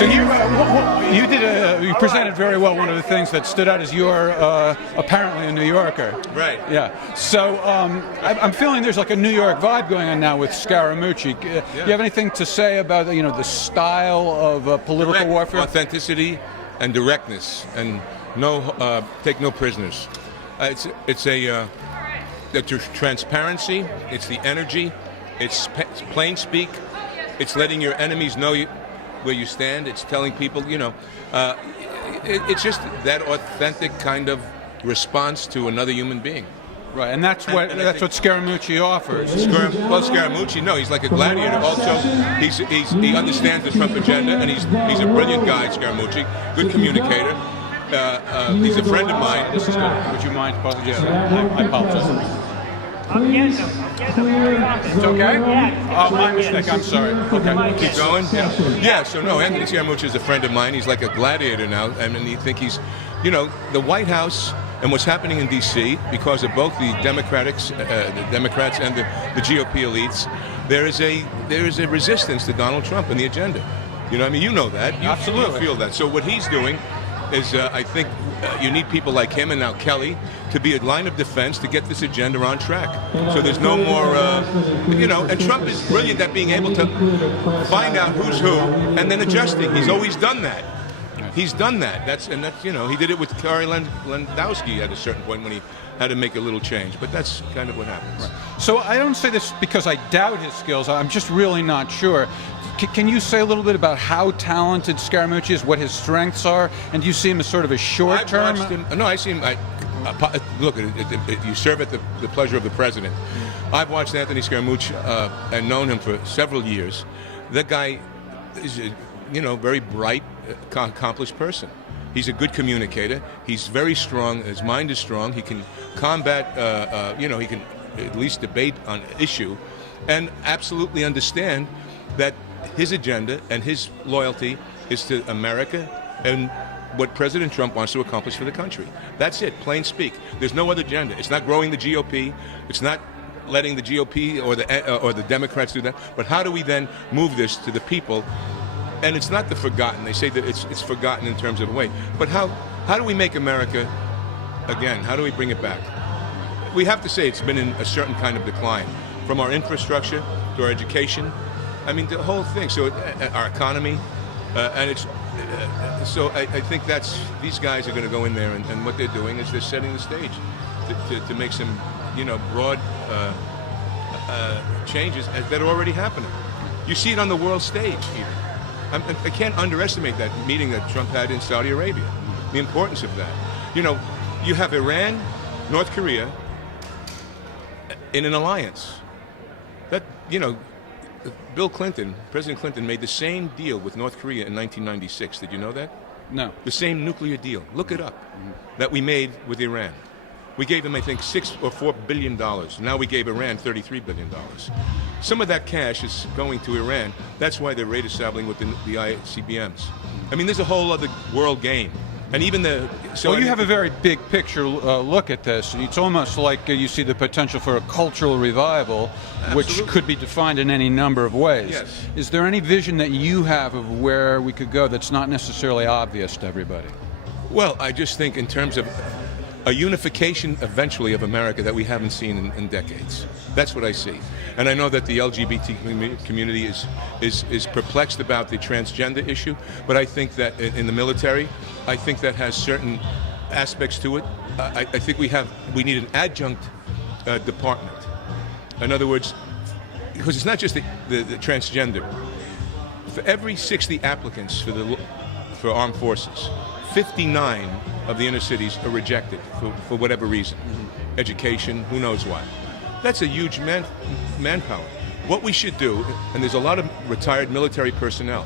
So you presented very well one of the things that stood out as you're apparently a New Yorker. Right. Yeah. So I'm feeling there's like a New York vibe going on now with Scaramucci. Do you have anything to say about the style of political warfare? Authenticity and directness, and take no prisoners. It's transparency. It's the energy. It's plain speak. It's letting your enemies know where you stand. It's telling people, it's just that authentic kind of response to another human being. Right, and that's what Scaramucci offers. Scaramucci, no, he's like a gladiator. Also, he understands the Trump agenda, and he's a brilliant guy, Scaramucci, good communicator. He's a friend of mine. This is good. Would you mind pausing? I apologize. It's okay? Yeah. Oh, my mistake. I'm sorry. Okay. Keep going? Yeah, so no, Anthony Scaramucci is a friend of mine. He's like a gladiator now. I mean, he's, the White House and what's happening in D.C., because of both the Democrats and the GOP elites, there is a resistance to Donald Trump and the agenda. You know that. Absolutely. You feel that. So what he's doing is, I think, you need people like him and now Kelly to be a line of defense to get this agenda on track. So there's no more, and Trump is brilliant at being able to find out who's who and then adjusting. He's always done that. He's done that. He did it with Kari Landowski at a certain point when he had to make a little change. But that's kind of what happens. Right. So I don't say this because I doubt his skills. I'm just really not sure. Can you say a little bit about how talented Scaramucci is, what his strengths are, and do you see him as sort of a short-term? I see him. Look, you serve at the pleasure of the president. I've watched Anthony Scaramucci and known him for several years. That guy is a very bright, accomplished person. He's a good communicator. He's very strong. His mind is strong. He can combat. He can at least debate on issue, and absolutely understand that his agenda and his loyalty is to America and what President Trump wants to accomplish for the country. That's it, plain speak. There's no other agenda. It's not growing the GOP. It's not letting the GOP or the Democrats do that. But how do we then move this to the people? And it's not the forgotten. They say that it's forgotten in terms of weight. But how do we make America again? How do we bring it back? We have to say it's been in a certain kind of decline, from our infrastructure to our education. I mean, the whole thing. So our economy, and it's so I think these guys are going to go in there, and what they're doing is they're setting the stage to make some broad changes that are already happening. You see it on the world stage even. I can't underestimate that meeting that Trump had in Saudi Arabia, the importance of that. You have Iran, North Korea in an alliance. That President Clinton made the same deal with North Korea in 1996. Did you know that? No. The same nuclear deal. Look it up. That we made with Iran. We gave them, I think, $6 or $4 billion. Now we gave Iran $33 billion. Some of that cash is going to Iran. That's why they're rate establishing with the ICBMs. I mean, there's a whole other world game. And even you have a very big picture look at this. It's almost like you see the potential for a cultural revival, Absolutely. which could be defined in any number of ways. Yes. Is there any vision that you have of where we could go that's not necessarily obvious to everybody? Well, I just think in terms of a unification eventually of America that we haven't seen in decades. That's what I see. And I know that the LGBT community is perplexed about the transgender issue, but I think that in the military, I think that has certain aspects to it. I think we need an adjunct department. In other words, because it's not just the transgender. For every 60 applicants for armed forces, 59 of the inner cities are rejected for whatever reason. Education, who knows why. That's a huge manpower. What we should do, and there's a lot of retired military personnel,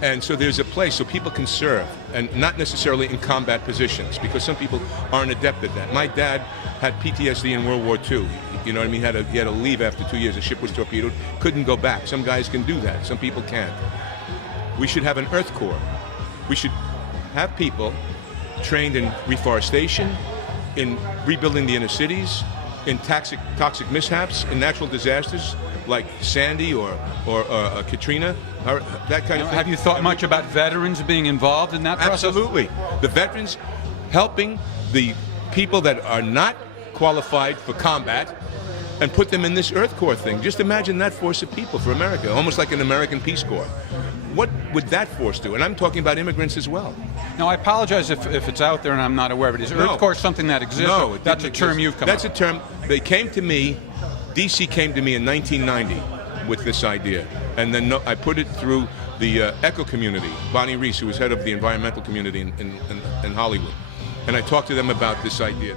and so there's a place so people can serve, and not necessarily in combat positions, because some people aren't adept at that. My dad had PTSD in World War II. You know what I mean? He had to leave after 2 years. The ship was torpedoed, couldn't go back. Some guys can do that. Some people can't. We should have an Earth Corps. We should have people trained in reforestation, in rebuilding the inner cities, in toxic mishaps, in natural disasters like Sandy or Katrina, or that kind of thing. Have you thought much about veterans being involved in that process? Absolutely. The veterans helping the people that are not qualified for combat and put them in this Earth Corps thing. Just imagine that force of people for America, almost like an American Peace Corps. What would that force do? And I'm talking about immigrants as well. Now, I apologize if it's out there and I'm not aware of it. Is Earth Corps something that exists? No, that's a term you've come up with. That's a term. They came to me, DC came to me in 1990 with this idea. And then I put it through the eco community, Bonnie Reese, who was head of the environmental community in Hollywood. And I talked to them about this idea.